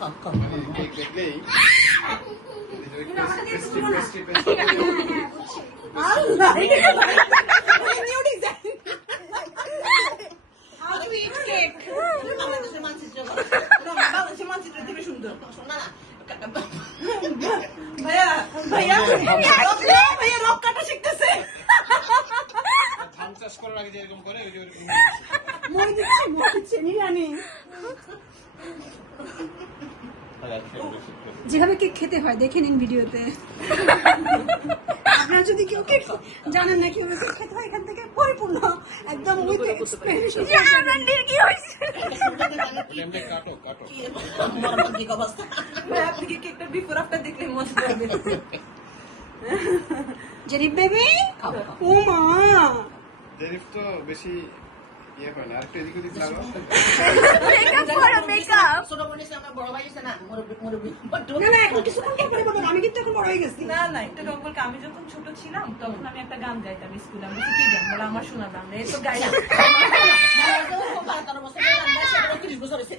Cake দেখলেই ধান চাষ করার আগে যেরকম করে যেভাবে কেক খেতে হয় দেখে নিন ভিডিওতে। আপনারা যদি কেউ কেক জানেন না কিভাবে কেক খেতে হয়, এখান থেকে পরিপূর্ণ একদম উইথ এক্সপেরিয়েন্স। আনন্দের কি হইছে? কাটো কাটো আপনি কি কেকটা বিফোর আফটার দেখলে মজা পাবে। জেরিফ বেবি, ও মা জেরিফ তো বেশি ইয়ে হয় না, আরেকটু এদিক ওদিক লাগাও। মেকআপ করো মেকআপ। ছোট বোন এসে আমার বড় ভাই এসে না মুরব্বি না না এখন কিছুক্ষণ পরে বলবেন, আমি কিন্তু এখন বড় হয়ে গেছি। না না একটা রক বলকে আমি যখন ছোট ছিলাম তখন আমি একটা গান গাইতাম স্কুলে। আমি বলছি, কি গান? বলে আমার শোনা গান। এই তো গাইলাম। 12 বছর গান গাইছে, 30 বছর হয়েছে।